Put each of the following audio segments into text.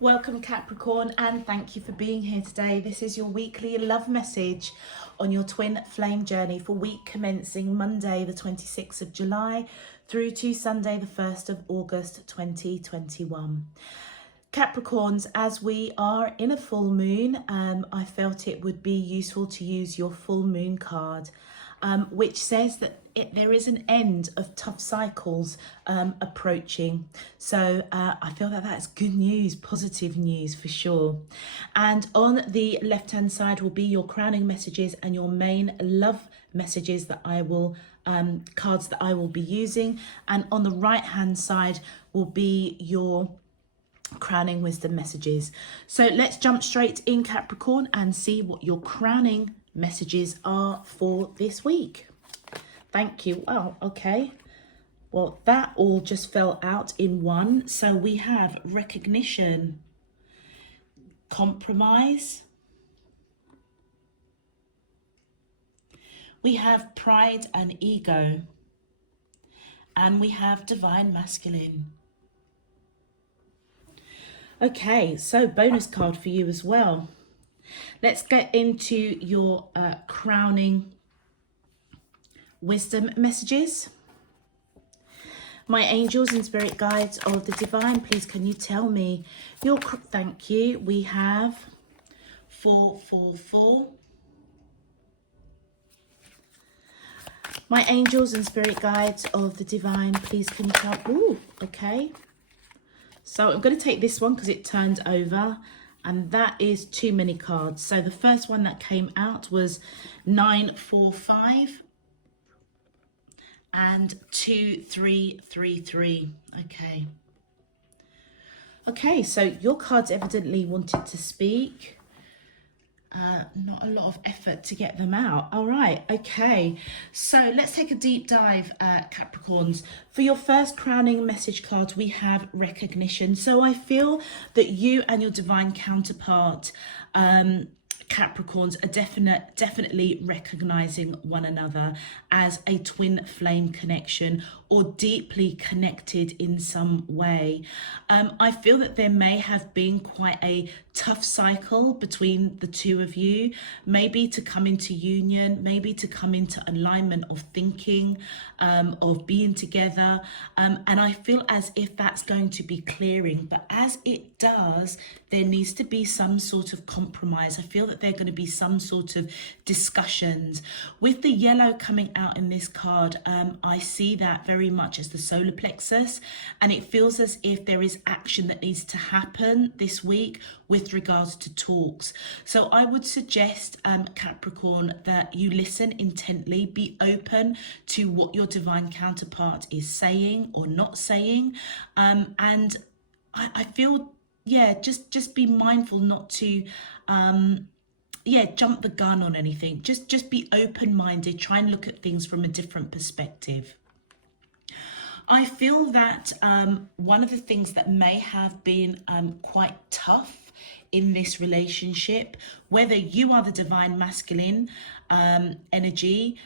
Welcome Capricorn, and thank you for being here today. This is your weekly love message on your twin flame journey for week commencing Monday the 26th of July through to Sunday the 1st of August 2021. Capricorns, as we are in a full moon, I felt it would be useful to use your full moon card, which says that there is an end of tough cycles approaching. So I feel that that's good news, positive news for sure. And on the left hand side will be your crowning messages and your main love messages that I will cards that I will be using, and on the right hand side will be your crowning wisdom messages. So let's jump straight in, Capricorn, and see what your crowning messages are for this week. Thank you. Wow, okay. Well, that all just fell out in one. So we have recognition, compromise, we have pride and ego, and we have divine masculine. Okay, so bonus card for you as well. Let's get into your crowning wisdom messages. My angels and spirit guides of the divine, please can you tell me your thank you. We have 444. My angels and spirit guides of the divine, please can you tell, ooh, okay. So I'm going to take this one because it turned over, and that is too many cards. So the first one that came out was 945 and 2333. Okay, so your cards evidently wanted to speak. Not a lot of effort to get them out. All right, okay. So let's take a deep dive, Capricorns. For your first crowning message card, we have recognition. So I feel that you and your divine counterpart, Capricorns, are definitely recognizing one another as a twin flame connection or deeply connected in some way. I feel that there may have been quite a tough cycle between the two of you, maybe to come into union, maybe to come into alignment of thinking, of being together. And I feel as if that's going to be clearing, but as it does, there needs to be some sort of compromise. I feel that there are going to be some sort of discussions. With the yellow coming out in this card, I see that very much as the solar plexus, and it feels as if there is action that needs to happen this week with regards to talks. So I would suggest, Capricorn, that you listen intently, be open to what your divine counterpart is saying or not saying, and I feel, yeah, just be mindful not to jump the gun on anything. Just be open-minded, try and look at things from a different perspective. I feel that one of the things that may have been quite tough in this relationship, whether you are the divine masculine energy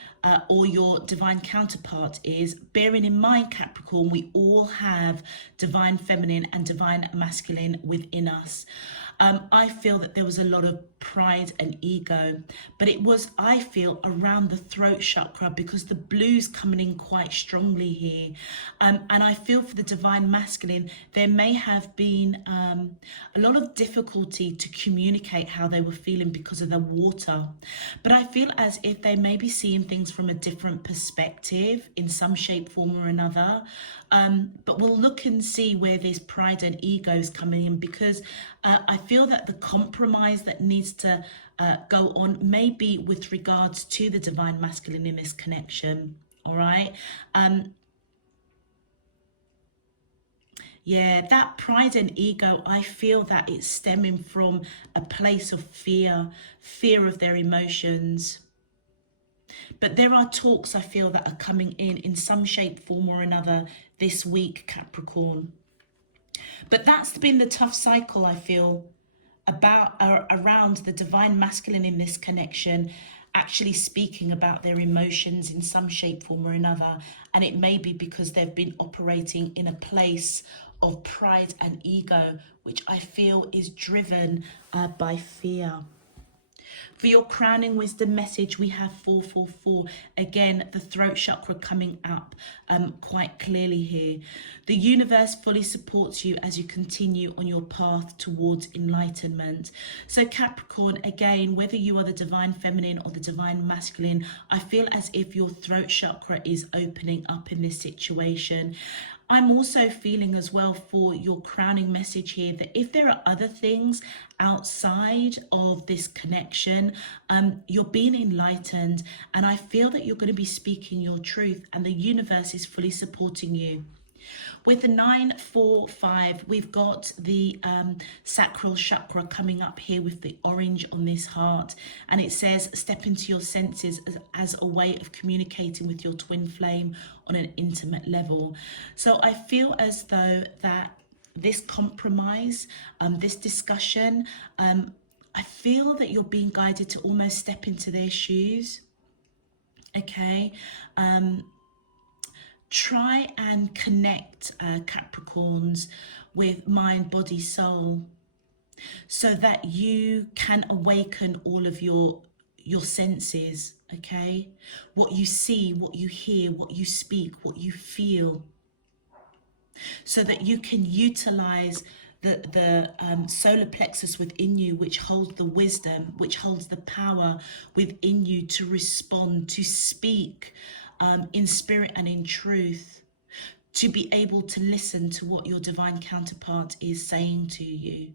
or your divine counterpart is, bearing in mind, Capricorn, we all have divine feminine and divine masculine within us. I feel that there was a lot of pride and ego, but it was, I feel, around the throat chakra, because the blue's coming in quite strongly here. And I feel for the divine masculine, there may have been a lot of difficulty to communicate how they were feeling because of the water. But I feel as if they may be seeing things from a different perspective in some shape, form or another. But we'll look and see where this pride and ego is coming in, because I feel that the compromise that needs to go on may be with regards to the divine masculine in this connection. All right. Yeah, that pride and ego, I feel that it's stemming from a place of fear of their emotions. But there are talks, I feel, that are coming in some shape, form or another this week, Capricorn. But that's been the tough cycle, I feel, about around the divine masculine in this connection actually speaking about their emotions in some shape, form or another. And it may be because they've been operating in a place of pride and ego, which I feel is driven by fear. For your crowning wisdom message, we have 444. Again, the throat chakra coming up quite clearly here. The universe fully supports you as you continue on your path towards enlightenment. So Capricorn, again, whether you are the divine feminine or the divine masculine, I feel as if your throat chakra is opening up in this situation. I'm also feeling as well for your crowning message here that if there are other things outside of this connection, you're being enlightened, and I feel that you're going to be speaking your truth and the universe is fully supporting you. With the 945, we've got the sacral chakra coming up here with the orange on this heart. And it says, step into your senses as a way of communicating with your twin flame on an intimate level. So I feel as though that this compromise, this discussion, I feel that you're being guided to almost step into their shoes. Okay. Try and connect Capricorns with mind, body, soul, so that you can awaken all of your senses, okay? What you see, what you hear, what you speak, what you feel, so that you can utilize the solar plexus within you, which holds the wisdom, which holds the power within you to respond, to speak in spirit and in truth, to be able to listen to what your divine counterpart is saying to you.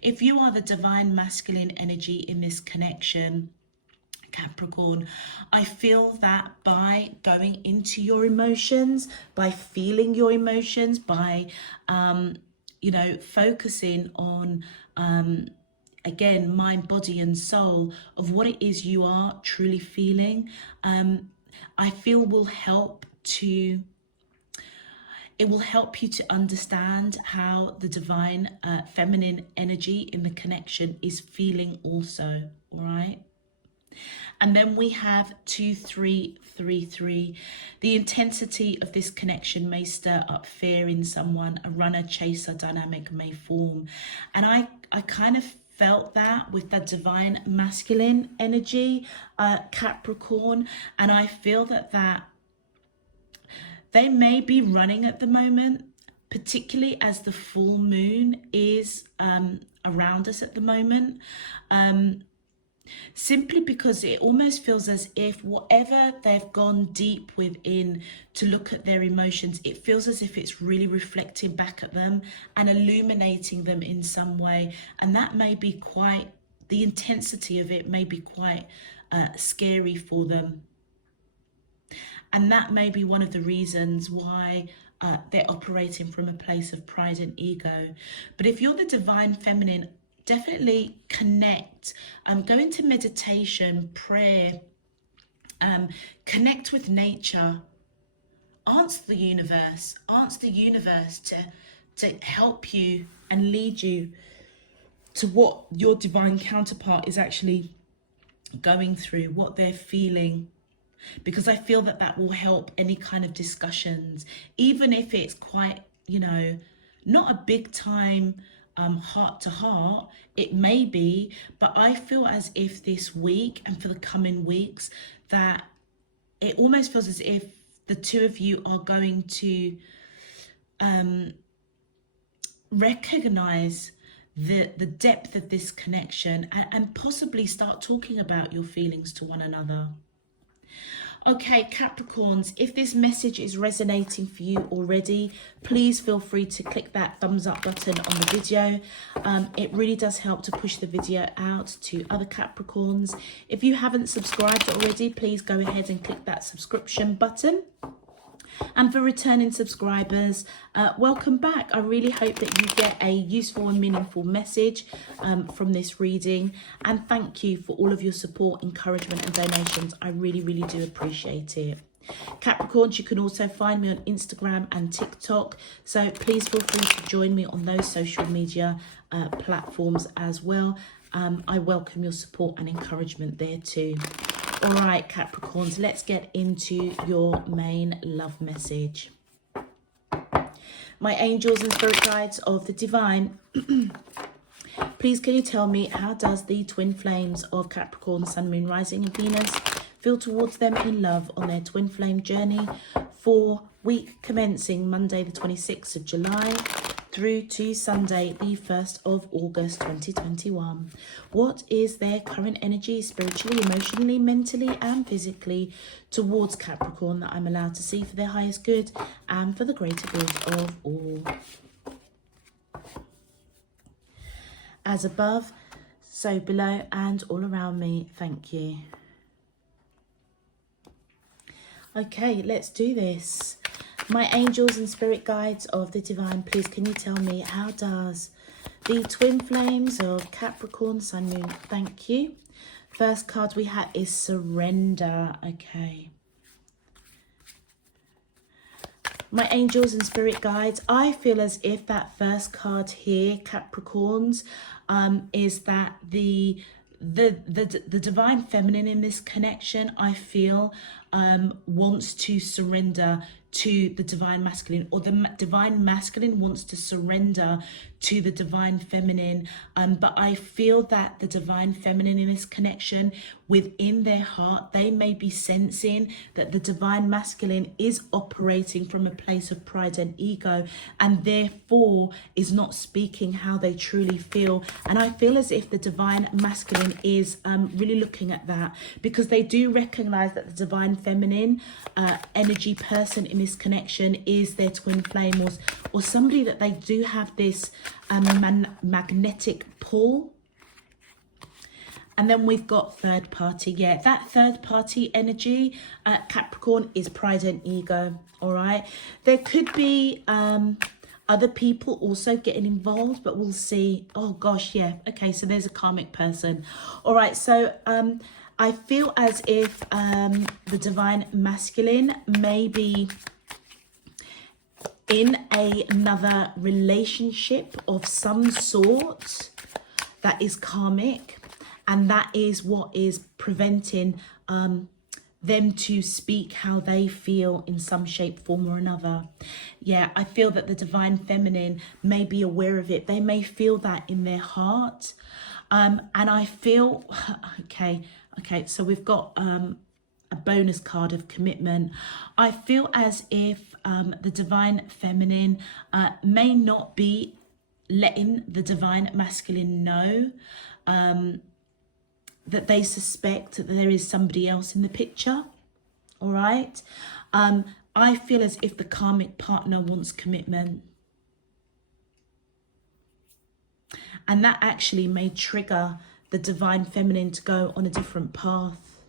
If you are the divine masculine energy in this connection, Capricorn, I feel that by going into your emotions, by feeling your emotions, by focusing on again, mind, body and soul of what it is you are truly feeling, I feel will help you to understand how the divine feminine energy in the connection is feeling also, all right? And then we have 2333. The intensity of this connection may stir up fear in someone. A runner-chaser dynamic may form. And I kind of felt that with the divine masculine energy, Capricorn. And I feel that they may be running at the moment, particularly as the full moon is around us at the moment. Simply because it almost feels as if whatever they've gone deep within to look at their emotions, it feels as if it's really reflecting back at them and illuminating them in some way. And that may be quite, the intensity of it may be quite scary for them. And that may be one of the reasons why they're operating from a place of pride and ego. But if you're the divine feminine, definitely connect, go into meditation, prayer, connect with nature, ask the universe to help you and lead you to what your divine counterpart is actually going through, what they're feeling, because I feel that will help any kind of discussions, even if it's quite, not a big time heart to heart, it may be, but I feel as if this week and for the coming weeks that it almost feels as if the two of you are going to recognize the depth of this connection and possibly start talking about your feelings to one another. Okay, Capricorns, if this message is resonating for you already, please feel free to click that thumbs up button on the video. It really does help to push the video out to other Capricorns. If you haven't subscribed already, please go ahead and click that subscription button. And for returning subscribers, welcome back. I really hope that you get a useful and meaningful message from this reading. And thank you for all of your support, encouragement and donations. I really, really do appreciate it. Capricorns, you can also find me on Instagram and TikTok. So please feel free to join me on those social media platforms as well. I welcome your support and encouragement there too. All right, Capricorns, let's get into your main love message. My angels and spirit guides of the divine, please can you tell me, how does the twin flames of Capricorn, Sun, Moon, Rising and Venus feel towards them in love on their twin flame journey for week commencing Monday the 26th of July through to Sunday the 1st of August 2021? What is their current energy spiritually, emotionally, mentally and physically towards Capricorn that I'm allowed to see for their highest good and for the greater good of all? As above, so below and all around me. Thank you. Okay, let's do this. My angels and spirit guides of the divine, please can you tell me, how does the twin flames of Capricorn, Sun, Moon, thank you. First card we have is surrender. Okay. My angels and spirit guides, I feel as if that first card here, Capricorns, is that the divine feminine in this connection, I feel, wants to surrender to the divine masculine, or the divine masculine wants to surrender to the divine feminine, but I feel that the divine feminine in this connection, within their heart, they may be sensing that the divine masculine is operating from a place of pride and ego, and therefore is not speaking how they truly feel. And I feel as if the divine masculine is really looking at that, because they do recognize that the divine feminine energy person in this connection is their twin flame, or somebody that they do have this magnetic pull. And then we've got third party. Yeah, that third party energy, Capricorn, is pride and ego. All right. There could be other people also getting involved, but we'll see. Oh gosh, yeah. Okay, so there's a karmic person. All right, so I feel as if the divine masculine may be in another relationship of some sort that is karmic, and that is what is preventing them to speak how they feel in some shape, form or another. Yeah, I feel that the divine feminine may be aware of it. They may feel that in their heart. And I feel, okay, so we've got a bonus card of commitment. I feel as if the divine feminine may not be letting the divine masculine know that they suspect that there is somebody else in the picture. All right. I feel as if the karmic partner wants commitment, and that actually may trigger the divine feminine to go on a different path.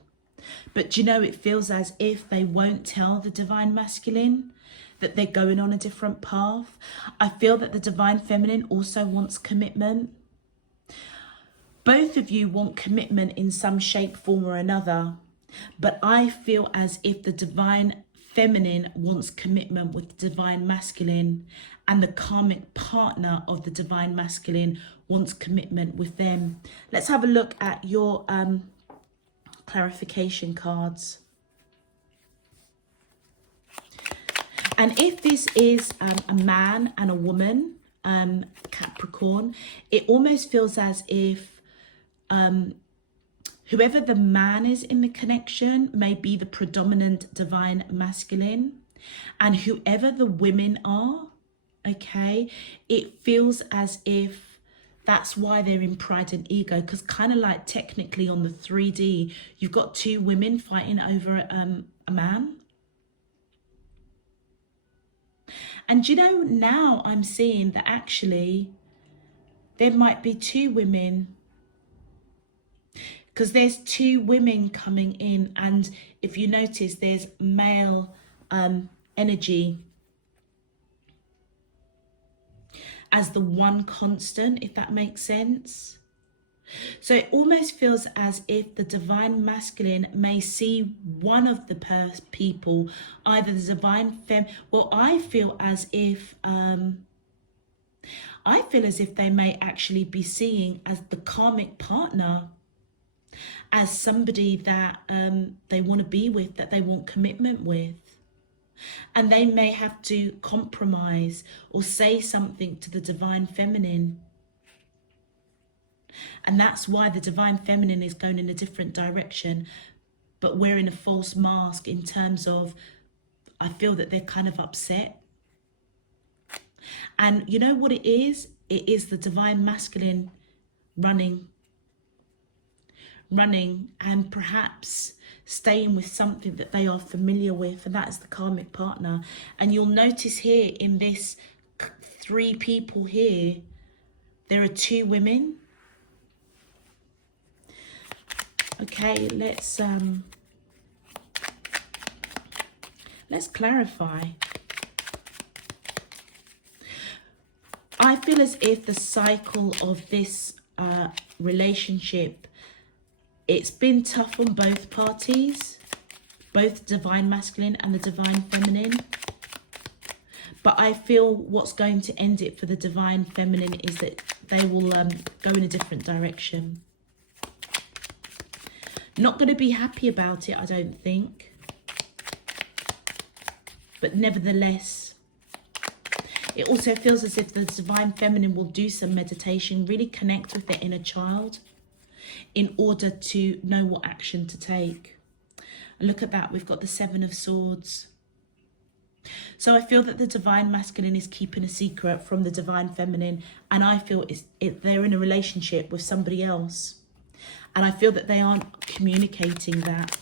But you know, it feels as if they won't tell the divine masculine that they're going on a different path. I feel that the divine feminine also wants commitment. Both of you want commitment in some shape, form or another. But I feel as if the divine feminine wants commitment with the divine masculine, and the karmic partner of the divine masculine wants commitment with them. Let's have a look at your clarification cards. And if this is a man and a woman, Capricorn, it almost feels as if whoever the man is in the connection may be the predominant divine masculine, and whoever the women are, okay, it feels as if that's why they're in pride and ego, because kind of like technically on the 3D, you've got two women fighting over a man. And you know, now I'm seeing that actually there might be two women, because there's two women coming in, and if you notice, there's male energy as the one constant, if that makes sense. So it almost feels as if the divine masculine may see one of the people, either the divine fem. Well, I feel as if they may actually be seeing as the karmic partner as somebody that they want to be with, that they want commitment with. And they may have to compromise or say something to the divine feminine. And that's why the divine feminine is going in a different direction, but wearing a false mask in terms of, I feel that they're kind of upset. And you know what it is? It is the divine masculine running and perhaps staying with something that they are familiar with, and that is the karmic partner. And you'll notice here in this 3 people here, there are 2 women. Okay, let's clarify. I feel as if the cycle of this relationship, it's been tough on both parties, both divine masculine and the divine feminine. But I feel what's going to end it for the divine feminine is that they will go in a different direction. Not going to be happy about it, I don't think. But nevertheless, it also feels as if the divine feminine will do some meditation, really connect with their inner child in order to know what action to take. And look at that, we've got the 7 of Swords. So I feel that the divine masculine is keeping a secret from the divine feminine, and I feel they're in a relationship with somebody else. And I feel that they aren't communicating that.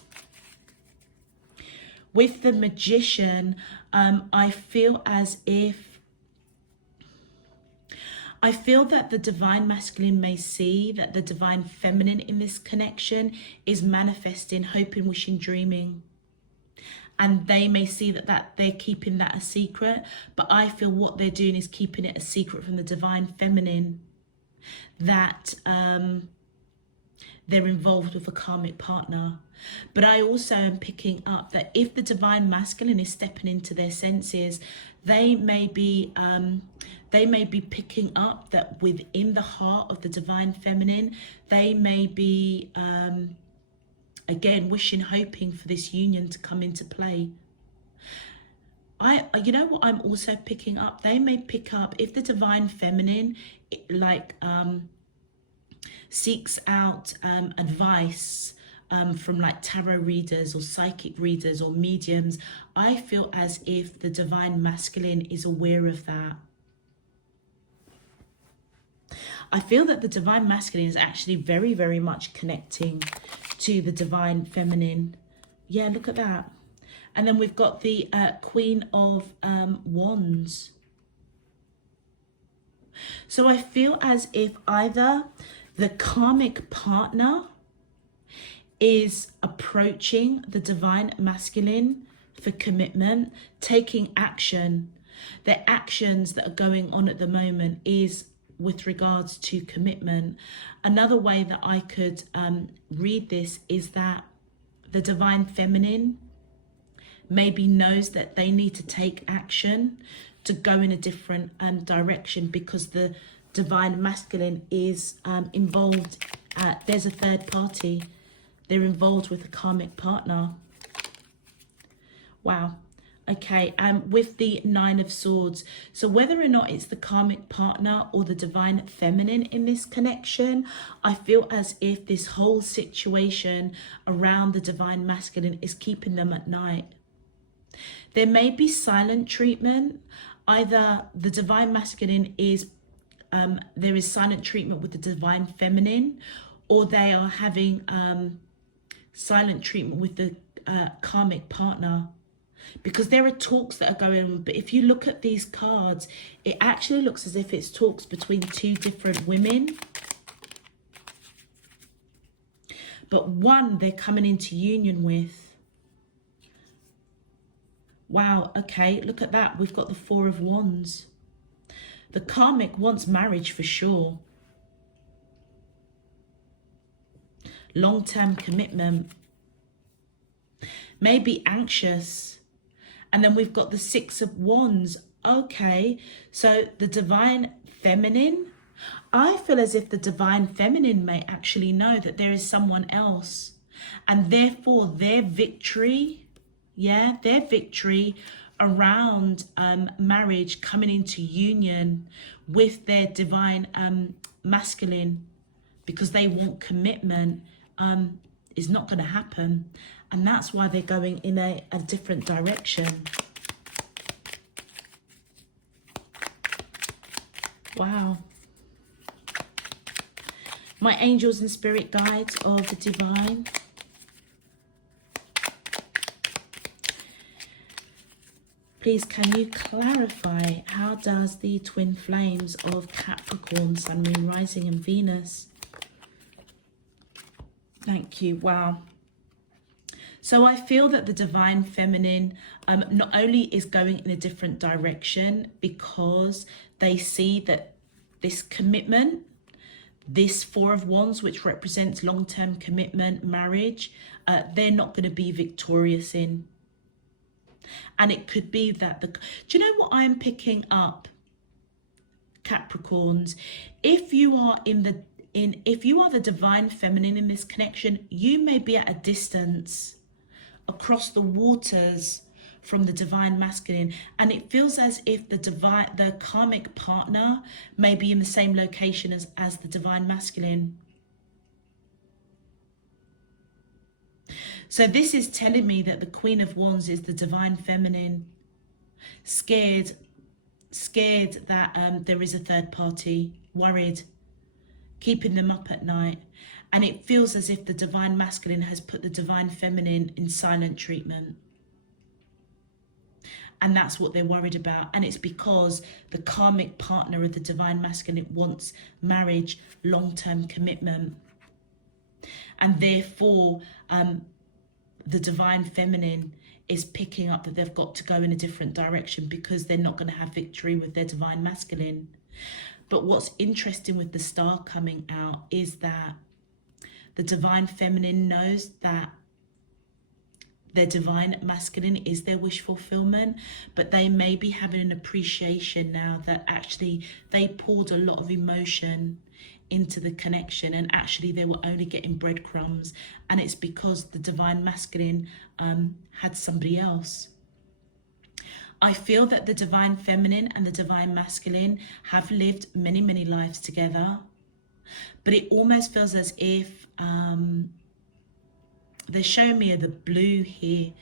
With the Magician, I feel as if, I feel that the divine masculine may see that the divine feminine in this connection is manifesting, hoping, wishing, dreaming. And they may see that they're keeping that a secret. But I feel what they're doing is keeping it a secret from the divine feminine. That they're involved with a karmic partner. But I also am picking up that if the divine masculine is stepping into their senses, they may be picking up that within the heart of the divine feminine, they may be again wishing, hoping for this union to come into play. You know what I'm also picking up? They may pick up if the divine feminine seeks out advice from like tarot readers or psychic readers or mediums. I feel as if the divine masculine is aware of that. I feel that the divine masculine is actually very, very much connecting to the divine feminine. Yeah, look at that. And then we've got the Queen of Wands. So I feel as if either the karmic partner is approaching the divine masculine for commitment, taking action. The actions that are going on at the moment is with regards to commitment. Another way that I could read this is that the divine feminine maybe knows that they need to take action to go in a different direction, because the divine masculine is involved. There's a third party. They're involved with a karmic partner. Wow. Okay, with the 9 of Swords. So whether or not it's the karmic partner or the divine feminine in this connection, I feel as if this whole situation around the divine masculine is keeping them at night. There may be silent treatment. Either the divine masculine is, there is silent treatment with the divine feminine, or they are having silent treatment with the karmic partner. Because there are talks that are going on. But if you look at these cards, it actually looks as if it's talks between 2 different women. But one they're coming into union with. Wow, okay, look at that. We've got the 4 of Wands. The karmic wants marriage for sure. Long-term commitment. Maybe anxious. And then we've got the 6 of Wands. Okay, so the divine feminine I feel as if the divine feminine may actually know that there is someone else, and therefore their victory, their victory around marriage, coming into union with their divine masculine, because they want commitment, is not going to happen. And that's why they're going in a different direction. Wow. My angels and spirit guides of the divine. Please, can you clarify, how does the twin flames of Capricorn, Sun, Moon, Rising and Venus? Thank you. Wow. So I feel that the divine feminine not only is going in a different direction because they see that this commitment, this Four of Wands, which represents long-term commitment, marriage, they're not going to be victorious in. And it could be that do you know what I'm picking up, Capricorns? If you are if you are the divine feminine in this connection, you may be at a distance across the waters from the divine masculine, and it feels as if the karmic partner may be in the same location as the divine masculine. So this is telling me that the Queen of Wands is the divine feminine, scared that there is a third party, worried, keeping them up at night. And it feels as if the divine masculine has put the divine feminine in silent treatment. And that's what they're worried about. And it's because the karmic partner of the divine masculine wants marriage, long-term commitment. And therefore, the divine feminine is picking up that they've got to go in a different direction because they're not going to have victory with their divine masculine. But what's interesting with the star coming out is that the divine feminine knows that their divine masculine is their wish fulfillment, but they may be having an appreciation now that actually they poured a lot of emotion into the connection, and actually they were only getting breadcrumbs, and it's because the divine masculine had somebody else. I feel that the divine feminine and the divine masculine have lived many, many lives together, but it almost feels as if they're showing me the blue here.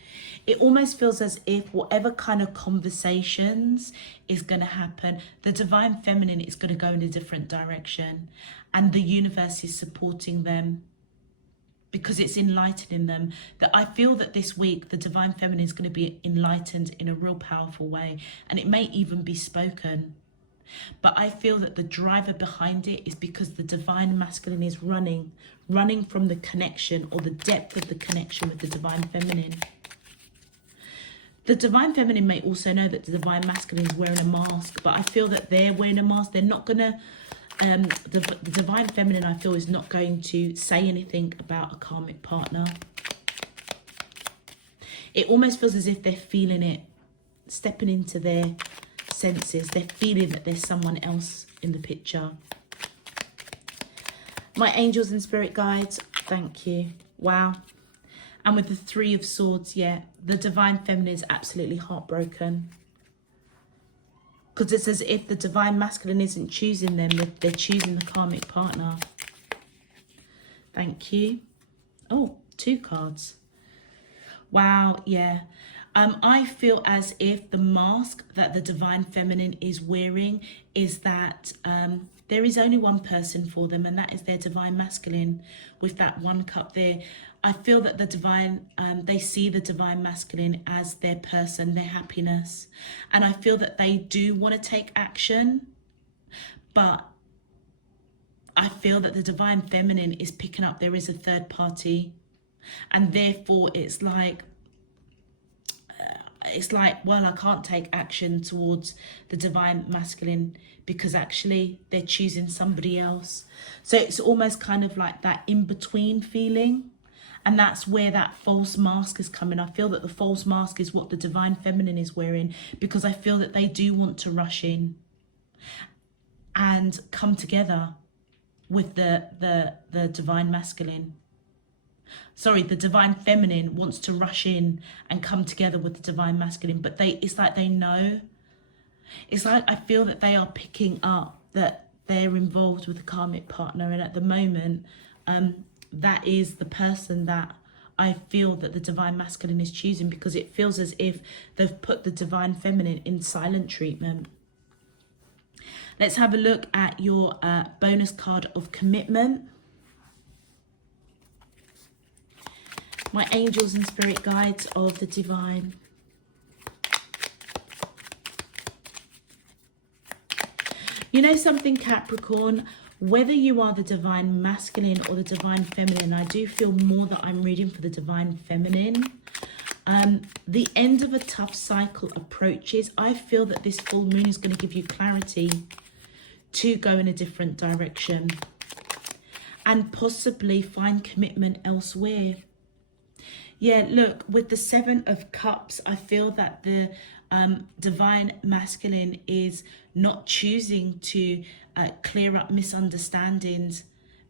It almost feels as if whatever kind of conversations is going to happen, the divine feminine is going to go in a different direction, and the universe is supporting them because it's enlightening them. That I feel that this week the divine feminine is going to be enlightened in a real powerful way, and it may even be spoken. But I feel that the driver behind it is because the divine masculine is running from the connection, or the depth of the connection with the divine feminine. The divine feminine may also know that the divine masculine is wearing a mask, but I feel that they're wearing a mask. They're not going to, the divine feminine, I feel, is not going to say anything about a karmic partner. It almost feels as if they're feeling it, stepping into their senses. They're feeling that there's someone else in the picture. My angels and spirit guides, thank you. Wow. And with the Three of Swords, yeah, the divine feminine is absolutely heartbroken, because it's as if the divine masculine isn't choosing them, they're choosing the karmic partner. Thank you. Oh, 2 cards. Wow, yeah. I feel as if the mask that the divine feminine is wearing is that there is only one person for them, and that is their divine masculine. With that 1 cup there, I feel that the divine, they see the divine masculine as their person, their happiness. And I feel that they do want to take action, but I feel that the divine feminine is picking up there is a third party, and therefore it's like, well, I can't take action towards the divine masculine because actually they're choosing somebody else. So it's almost kind of like that in-between feeling. And that's where that false mask is coming. I feel that the false mask is what the divine feminine is wearing, because I feel that they do want to rush in. and come together with the divine masculine. Sorry, the divine feminine wants to rush in and come together with the divine masculine, but it's like they know. It's like I feel that they are picking up that they're involved with a karmic partner, and at the moment, that is the person that I feel that the divine masculine is choosing, because it feels as if they've put the divine feminine in silent treatment. Let's have a look at your bonus card of commitment. My angels and spirit guides of the divine. You know something, Capricorn? Whether you are the divine masculine or the divine feminine, I do feel more that I'm reading for the divine feminine. The end of a tough cycle approaches. I feel that this full moon is going to give you clarity to go in a different direction and possibly find commitment elsewhere. Yeah, look, with the Seven of Cups, I feel that the divine masculine is not choosing to clear up misunderstandings,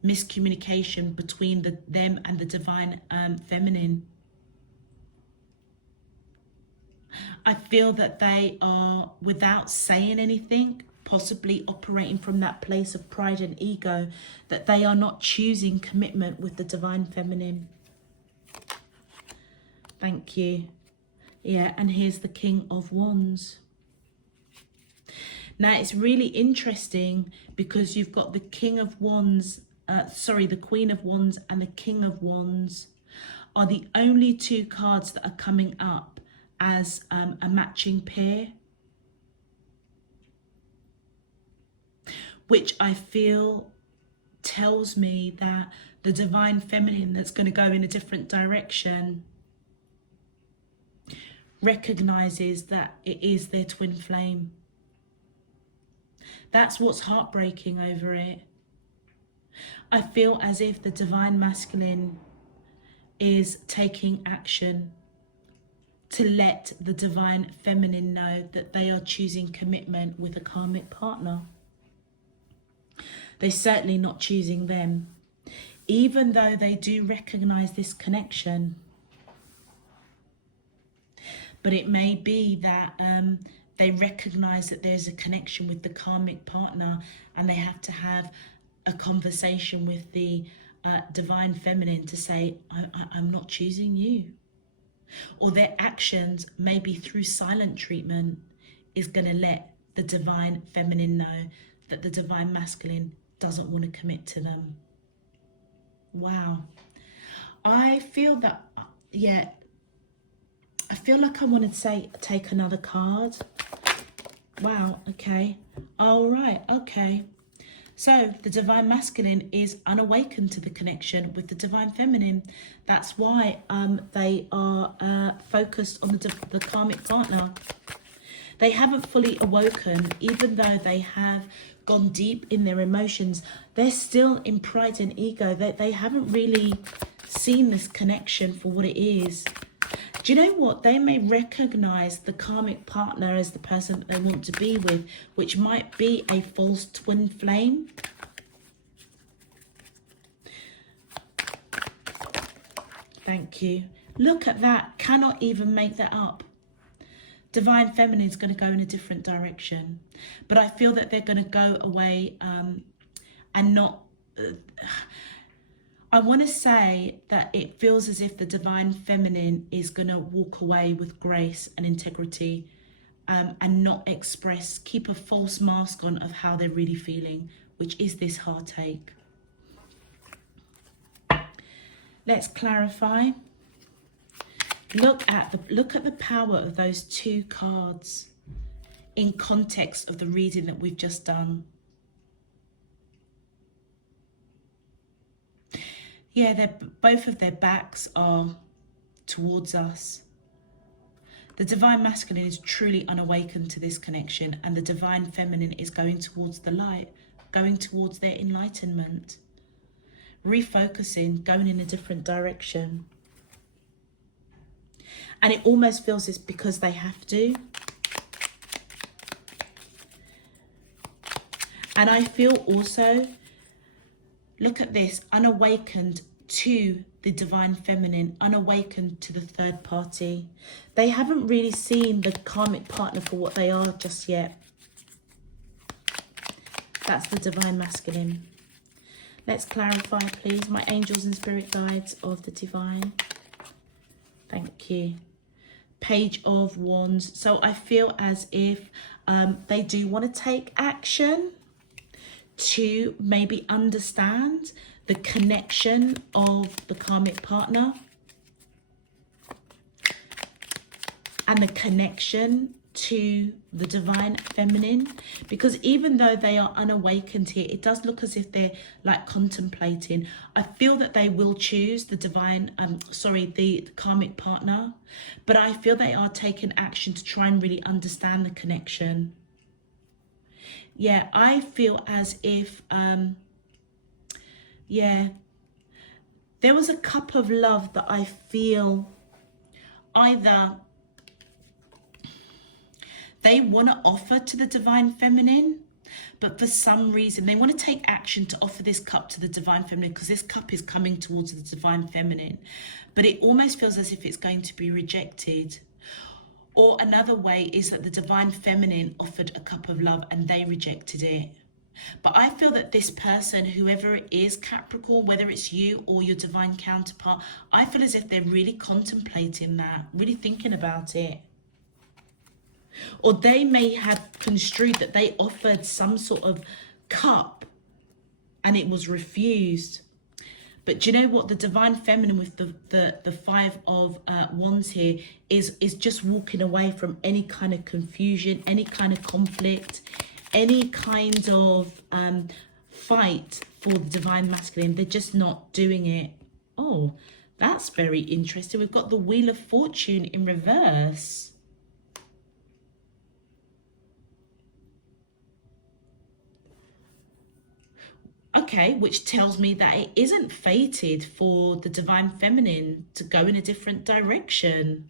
miscommunication between them and the divine feminine. I feel that they are, without saying anything, possibly operating from that place of pride and ego, that they are not choosing commitment with the divine feminine. Thank you. Yeah, and here's the King of Wands. Now, it's really interesting because you've got the King of Wands, the Queen of Wands and the King of Wands are the only two cards that are coming up as a matching pair, which I feel tells me that the divine feminine that's going to go in a different direction recognizes that it is their twin flame. That's what's heartbreaking over it. I feel as if the divine masculine is taking action to let the divine feminine know that they are choosing commitment with a karmic partner. They're certainly not choosing them, even though they do recognize this connection. But it may be that they recognize that there's a connection with the karmic partner, and they have to have a conversation with the divine feminine to say, I'm not choosing you. Or their actions, maybe through silent treatment, is going to let the divine feminine know that the divine masculine doesn't want to commit to them. Wow. I feel that, yeah, I feel like I want to say, take another card. Wow, okay. All right, okay. So the divine masculine is unawakened to the connection with the divine feminine. That's why they are focused on the karmic partner. They haven't fully awoken, even though they have gone deep in their emotions. They're still in pride and ego. They haven't really seen this connection for what it is. Do you know what? They may recognize the karmic partner as the person that they want to be with, which might be a false twin flame. Thank you. Look at that. Cannot even make that up. Divine feminine is going to go in a different direction. But I feel that they're going to go away and not... I want to say that it feels as if the divine feminine is going to walk away with grace and integrity and not express, keep a false mask on of how they're really feeling, which is this heartache. Let's clarify. Look at the power of those two cards in context of the reading that we've just done. Yeah, both of their backs are towards us. The divine masculine is truly unawakened to this connection, and the divine feminine is going towards the light, going towards their enlightenment, refocusing, going in a different direction. And it almost feels it's because they have to. And I feel also, look at this, unawakened to the divine feminine, unawakened to the third party. They haven't really seen the karmic partner for what they are just yet. That's the divine masculine. Let's clarify, please, my angels and spirit guides of the divine. Thank you. Page of Wands. So I feel as if they do want to take action to maybe understand the connection of the karmic partner and the connection to the divine feminine, because even though they are unawakened here, it does look as if they're like contemplating. I feel that they will choose the divine the karmic partner, but I feel they are taking action to try and really understand the connection. Yeah, I feel as if there was a cup of love that I feel either they want to offer to the divine feminine, but for some reason they want to take action to offer this cup to the divine feminine, because this cup is coming towards the divine feminine, but it almost feels as if it's going to be rejected. Or another way is that the divine feminine offered a cup of love and they rejected it. But I feel that this person, whoever it is, Capricorn, whether it's you or your divine counterpart, I feel as if they're really contemplating that, really thinking about it. Or they may have construed that they offered some sort of cup and it was refused. But do you know what? The divine feminine with the Five of Wands here is just walking away from any kind of confusion, any kind of conflict, any kind of fight for the divine masculine. They're just not doing it. Oh, that's very interesting. We've got the Wheel of Fortune in reverse. Okay, which tells me that it isn't fated for the divine feminine to go in a different direction.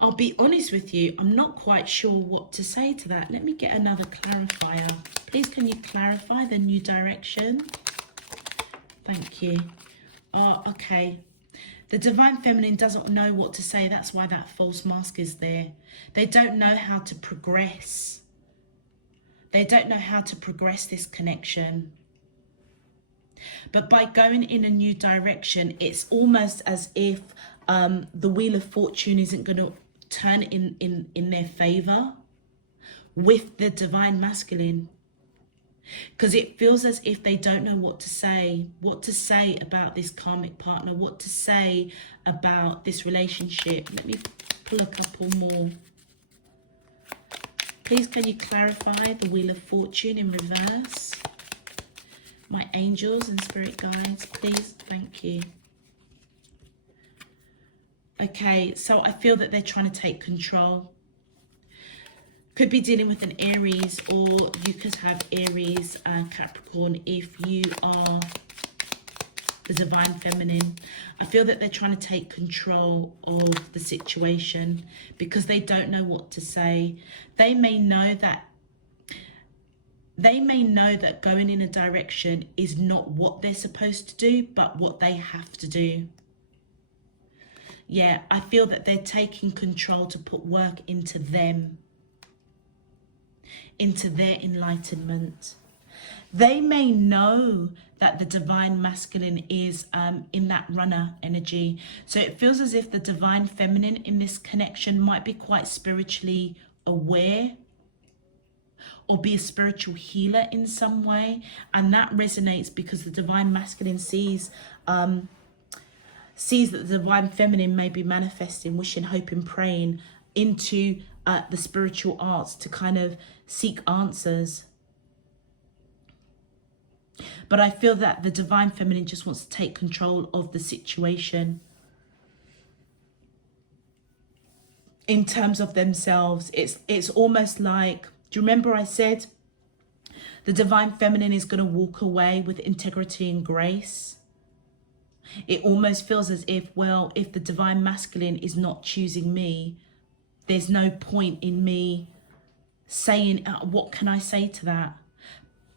I'll be honest with you, I'm not quite sure what to say to that. Let me get another clarifier. Please, can you clarify the new direction? Thank you. Oh, okay. The divine feminine doesn't know what to say. That's why that false mask is there. They don't know how to progress. They don't know how to progress this connection. But by going in a new direction, it's almost as if the Wheel of Fortune isn't going to turn in their favor with the divine masculine. Because it feels as if they don't know what to say about this karmic partner, what to say about this relationship. Let me pull a couple more. Please, can you clarify the Wheel of Fortune in reverse? My angels and spirit guides, please. Thank you. Okay, so I feel that they're trying to take control. Could be dealing with an Aries, or you could have Aries, Capricorn, if you are the divine feminine. I feel that they're trying to take control of the situation because they don't know what to say. They may know that going in a direction is not what they're supposed to do, but what they have to do. Yeah, I feel that they're taking control to put work into them, into their enlightenment. They may know that the divine masculine is in that runner energy. So it feels as if the divine feminine in this connection might be quite spiritually aware or be a spiritual healer in some way. And that resonates because the divine masculine sees that the divine feminine may be manifesting, wishing, hoping, praying into the spiritual arts to kind of seek answers. But I feel that the divine feminine just wants to take control of the situation in terms of themselves. It's almost like, do you remember I said the divine feminine is going to walk away with integrity and grace? It almost feels as if, well, if the divine masculine is not choosing me, there's no point in me saying, what can I say to that?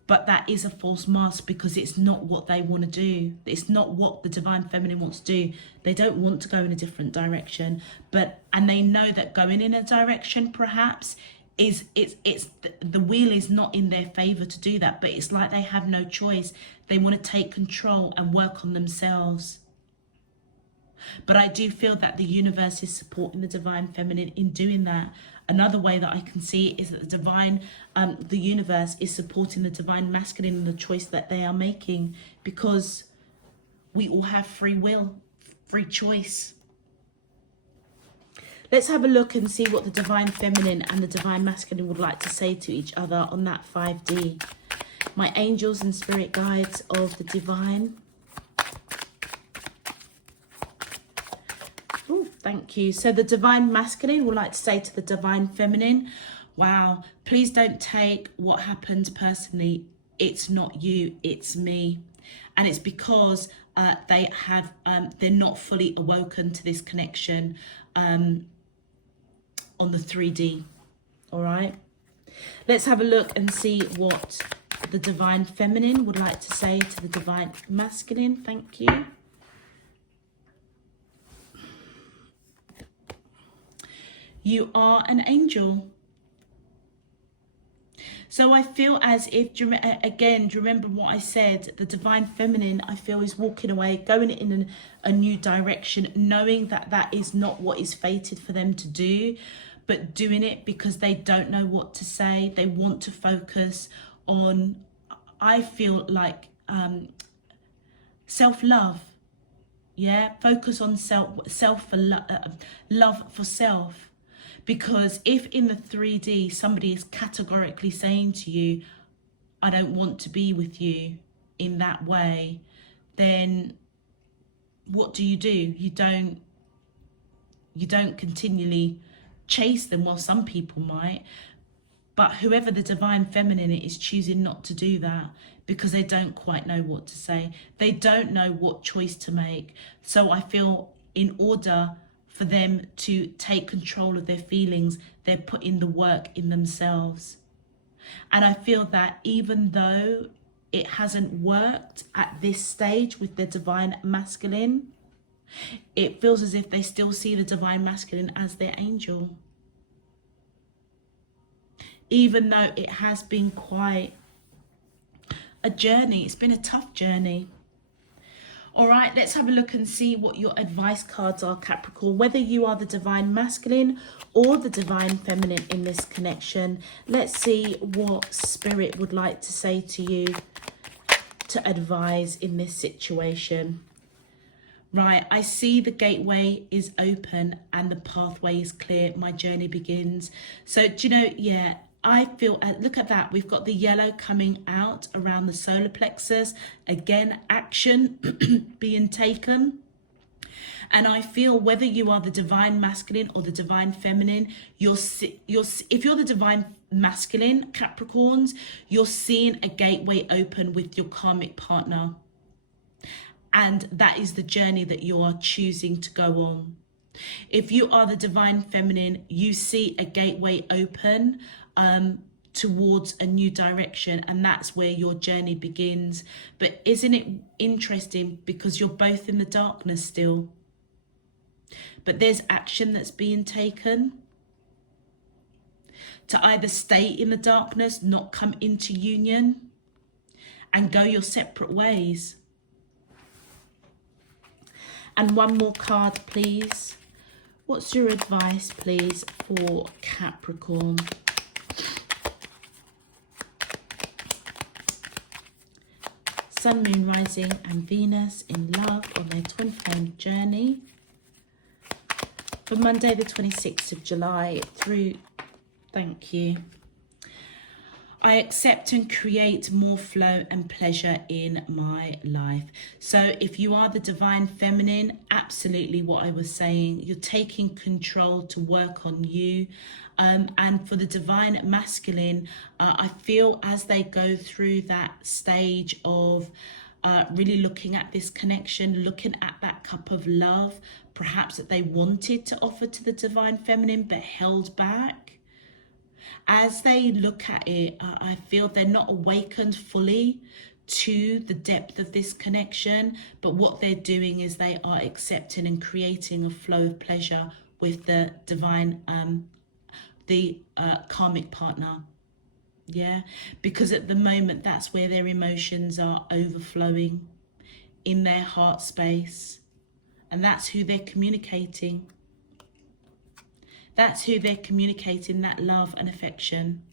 But that is a false mask, because it's not what they want to do. It's not what the divine feminine wants to do. They don't want to go in a different direction, and they know that going in a direction perhaps is the wheel is not in their favor to do that, but it's like they have no choice. They want to take control and work on themselves. But I do feel that the universe is supporting the divine feminine in doing that. Another way that I can see it is that the universe is supporting the divine masculine in the choice that they are making, because we all have free will, free choice. Let's have a look and see what the divine feminine and the divine masculine would like to say to each other on that 5D. My angels and spirit guides of the divine. Oh, thank you. So the divine masculine would like to say to the divine feminine, wow, please don't take what happened personally. It's not you, it's me. And it's because they're not fully awoken to this connection on the 3D. All right. Let's have a look and see what the divine feminine would like to say to the divine masculine. Thank you. You are an angel. So I feel as if, again, do you remember what I said? The divine feminine, I feel, is walking away, going in a new direction, knowing that that is not what is fated for them to do, but doing it because they don't know what to say. They want to focus on, I feel like, self-love. Yeah, focus on love for self. Because if in the 3D somebody is categorically saying to you, I don't want to be with you in that way, then what do? You don't continually chase them. Well, some people might, but whoever the divine feminine is choosing not to do that, because they don't quite know what to say. They don't know what choice to make. So I feel in order for them to take control of their feelings, they're putting the work in themselves. And I feel that even though it hasn't worked at this stage with the divine masculine, it feels as if they still see the divine masculine as their angel. Even though it has been quite a journey, it's been a tough journey. All right, let's have a look and see what your advice cards are, Capricorn. Whether you are the divine masculine or the divine feminine in this connection, let's see what spirit would like to say to you to advise in this situation. Right, I see the gateway is open and the pathway is clear. My journey begins. So, do you know, yeah, I feel, look at that. We've got the yellow coming out around the solar plexus. Again, action being taken. And I feel whether you are the divine masculine or the divine feminine, if you're the divine masculine, Capricorns, you're seeing a gateway open with your karmic partner. And that is the journey that you are choosing to go on. If you are the divine feminine, you see a gateway open towards a new direction, and that's where your journey begins. But isn't it interesting, because you're both in the darkness still, but there's action that's being taken to either stay in the darkness, not come into union, and go your separate ways. And one more card, please. What's your advice, please, for Capricorn? Sun, Moon, Rising and Venus in love on their twin flame journey for Monday the 26th of July through, thank you. I accept and create more flow and pleasure in my life. So if you are the divine feminine, absolutely what I was saying, you're taking control to work on you. And for the divine masculine, I feel as they go through that stage of really looking at this connection, looking at that cup of love, perhaps that they wanted to offer to the divine feminine but held back. As they look at it, I feel they're not awakened fully to the depth of this connection, but what they're doing is they are accepting and creating a flow of pleasure with the divine, karmic partner. Yeah, because at the moment that's where their emotions are overflowing in their heart space, and that's who they're communicating. That's who they're communicating that love and affection.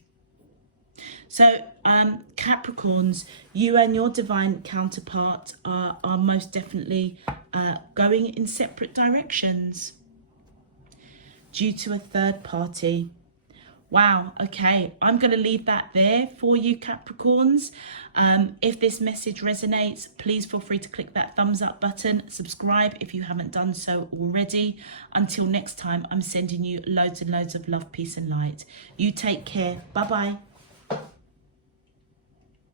So Capricorns, you and your divine counterpart are most definitely going in separate directions due to a third party. Wow, okay, I'm going to leave that there for you, Capricorns. If this message resonates, please feel free to click that thumbs up button. Subscribe if you haven't done so already. Until next time, I'm sending you loads and loads of love, peace and light. You take care. Bye-bye.